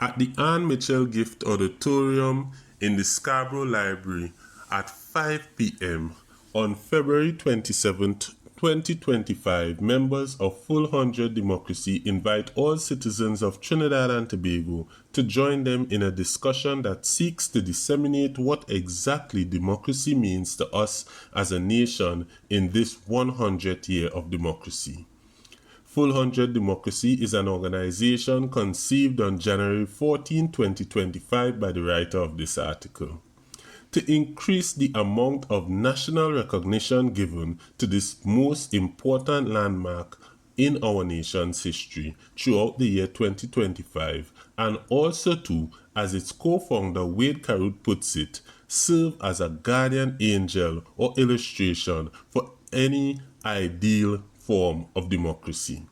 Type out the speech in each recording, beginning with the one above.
at the Anne Mitchell Gift Auditorium in the Scarborough Library at 5 p.m. on February 27th, 2025, members of Full 100 Democracy invite all citizens of Trinidad and Tobago to join them in a discussion that seeks to disseminate what exactly democracy means to us as a nation in this 100th year of democracy. Full 100 Democracy is an organization conceived on January 14, 2025 by the writer of this article, to increase the amount of national recognition given to this most important landmark in our nation's history throughout the year 2025, and also to, as its co-founder Wade Carruth puts it, serve as a guardian angel or illustration for any ideal form of democracy.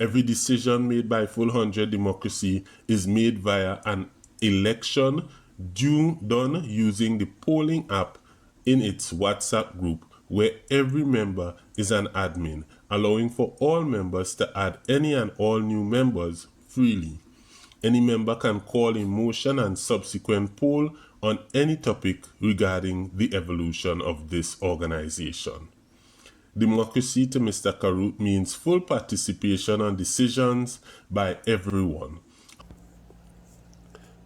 Every decision made by Full 100 Democracy is made via an election done using the polling app in its WhatsApp group, where every member is an admin, allowing for all members to add any and all new members freely. Any member can call in motion and subsequent poll on any topic regarding the evolution of this organization. Democracy to Mr. Carruth means full participation on decisions by everyone.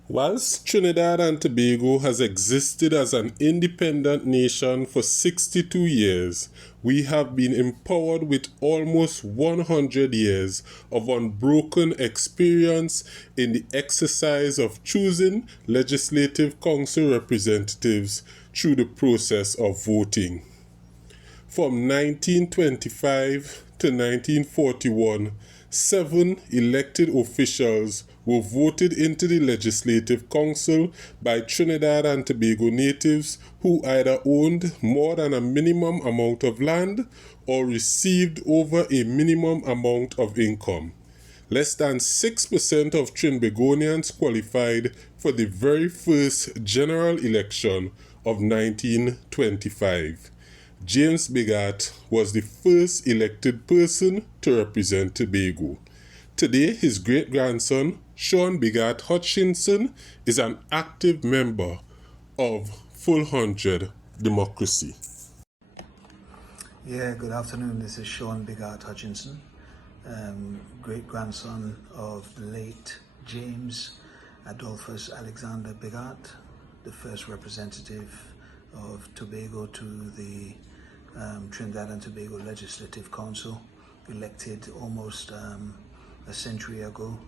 Whilst Trinidad and Tobago has existed as an independent nation for 62 years, we have been empowered with almost 100 years of unbroken experience in the exercise of choosing legislative council representatives through the process of voting. From 1925 to 1941, 7 elected officials were voted into the Legislative Council by Trinidad and Tobago natives who either owned more than a minimum amount of land or received over a minimum amount of income. Less than 6% of Trinbagonians qualified for the very first general election of 1925. James Bigart was the first elected person to represent Tobago. Today, his great-grandson, Sean Bigart Hutchinson, is an active member of Full 100 Democracy. Yeah, good afternoon. This is Sean Bigart Hutchinson, great-grandson of the late James Adolphus Alexander Bigart, the first representative of Tobago to the Trinidad and Tobago Legislative Council, elected almost a century ago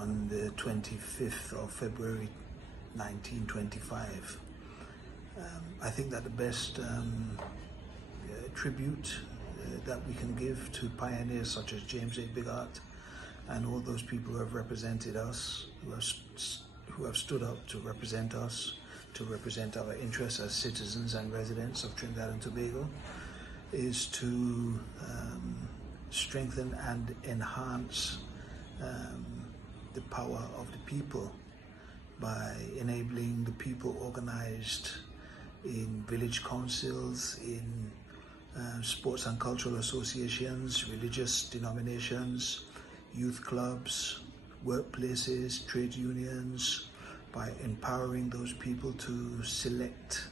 on the 25th of February 1925. I think that the best tribute that we can give to pioneers such as James A. Bigart and all those people who have represented us, who have stood up to represent us, to represent our interests as citizens and residents of Trinidad and Tobago, is to strengthen and enhance the power of the people by enabling the people organized in village councils, in sports and cultural associations, religious denominations, youth clubs, workplaces, trade unions, by empowering those people to select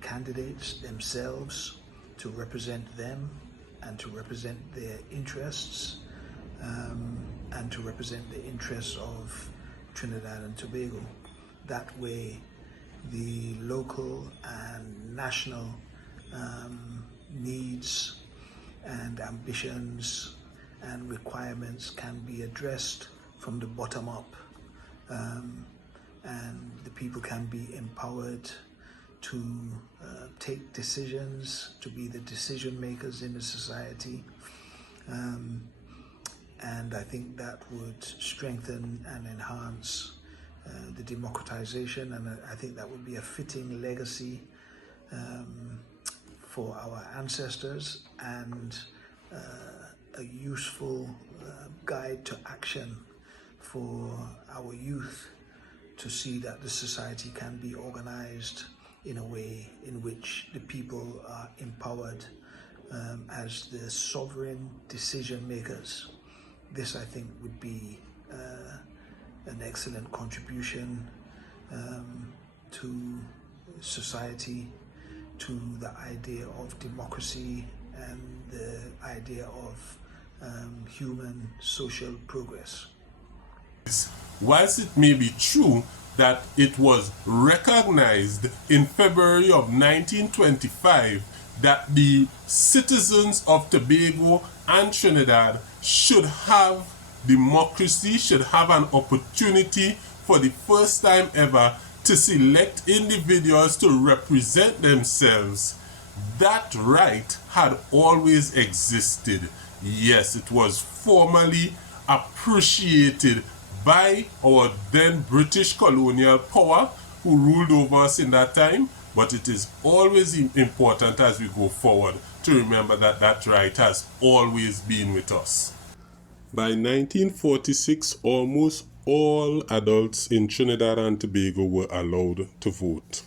candidates themselves to represent them and to represent their interests and to represent the interests of Trinidad and Tobago. That way, the local and national needs and ambitions and requirements can be addressed from the bottom up, and the people can be empowered to take decisions, to be the decision makers in the society. And I think that would strengthen and enhance the democratization, and I think that would be a fitting legacy for our ancestors and a useful guide to action for our youth to see that the society can be organized in a way in which the people are empowered as the sovereign decision makers. This, I think, would be an excellent contribution to society, to the idea of democracy and the idea of human social progress. Whilst it may be true that it was recognized in February of 1925 that the citizens of Tobago and Trinidad should have democracy, should have an opportunity for the first time ever to select individuals to represent themselves, that right had always existed. Yes, it was formally appreciated by our then British colonial power who ruled over us in that time, but it is always important as we go forward to remember that that right has always been with us. By 1946, almost all adults in Trinidad and Tobago were allowed to vote.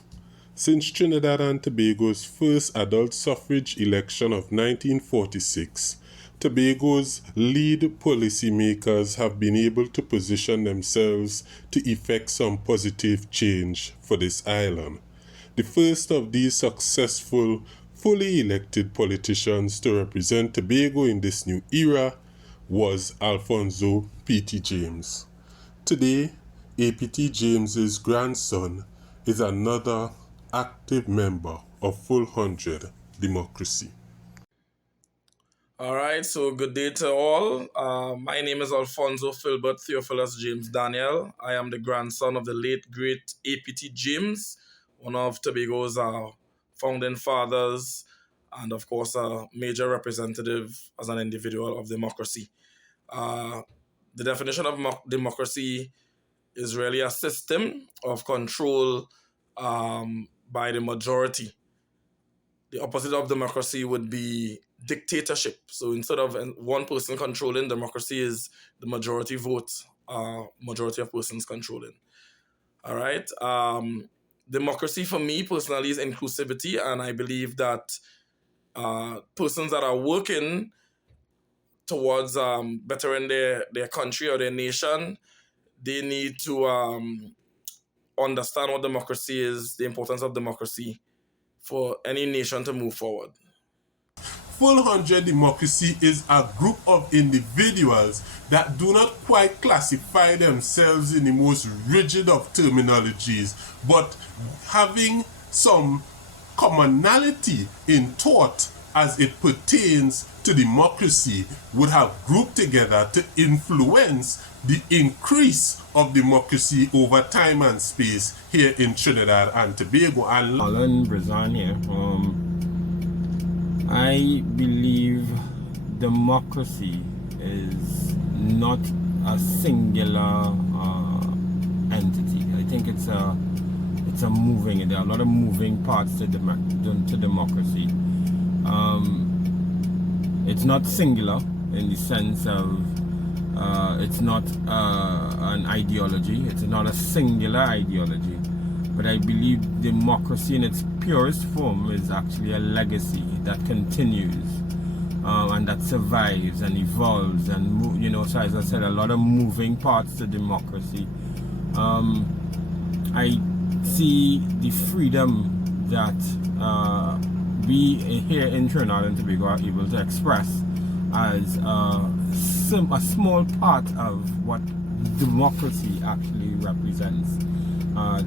Since Trinidad and Tobago's first adult suffrage election of 1946, Tobago's lead policymakers have been able to position themselves to effect some positive change for this island. The first of these successful, fully elected politicians to represent Tobago in this new era was Alfonso P.T. James. Today, A.P.T. James's grandson is another active member of Full 100 Democracy. All right, so good day to all. My name is Alfonso Philbert Theophilus James Daniel. I am the grandson of the late, great A.P.T. James, one of Tobago's founding fathers, and of course, a major representative as an individual of democracy. The definition of democracy is really a system of control by the majority. The opposite of democracy would be dictatorship. So instead of one person controlling, democracy is the majority vote, majority of persons controlling. All right. Democracy for me personally is inclusivity, and I believe that persons that are working towards bettering their country or their nation, they need to understand what democracy is, the importance of democracy for any nation to move forward. Full 100 Democracy is a group of individuals that do not quite classify themselves in the most rigid of terminologies, but having some commonality in thought as it pertains to democracy, would have grouped together to influence the increase of democracy over time and space here in Trinidad and Tobago. Alan Brazan here. I believe democracy is not a singular entity. I think it's a moving. There are a lot of moving parts to democracy. It's not singular in the sense of it's not an ideology. It's not a singular ideology. But I believe democracy in its purest form is actually a legacy that continues and that survives and evolves and, so as I said, a lot of moving parts to democracy. I see the freedom that we here in Trinidad and Tobago are able to express as a small part of what democracy actually represents.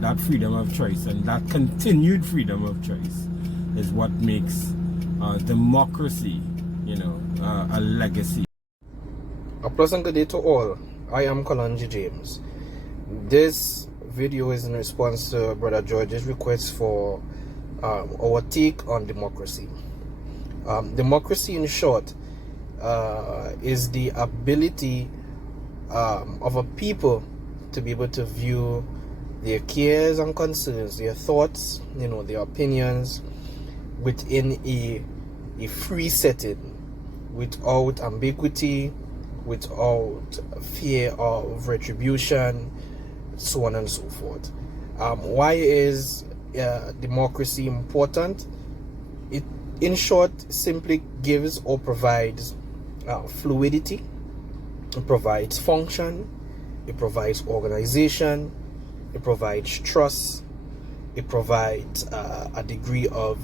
That freedom of choice and that continued freedom of choice is what makes democracy, a legacy. A pleasant good day to all. I am Kalonji James. This video is in response to Brother George's request for our take on democracy. Democracy, in short, is the ability of a people to be able to view their cares and concerns, their thoughts, their opinions within a free setting, without ambiguity, without fear of retribution, so on and so forth. Why is democracy important? It, in short, simply gives or provides fluidity, it provides function, It provides organization. It provides trust. It provides a degree of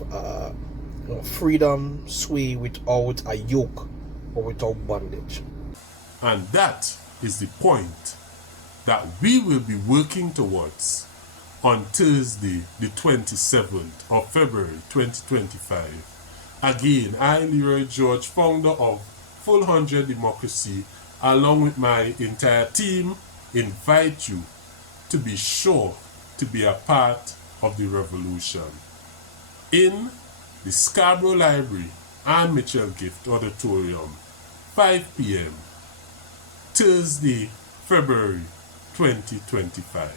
freedom, sway without a yoke or without bondage. And that is the point that we will be working towards on Thursday, the 27th of February 2025. Again, I, Leroy George, founder of Full 100 Democracy, along with my entire team, invite you to be sure to be a part of the revolution. In the Scarborough Library and Mitchell Gift Auditorium, 5 p.m. Thursday, February 2025.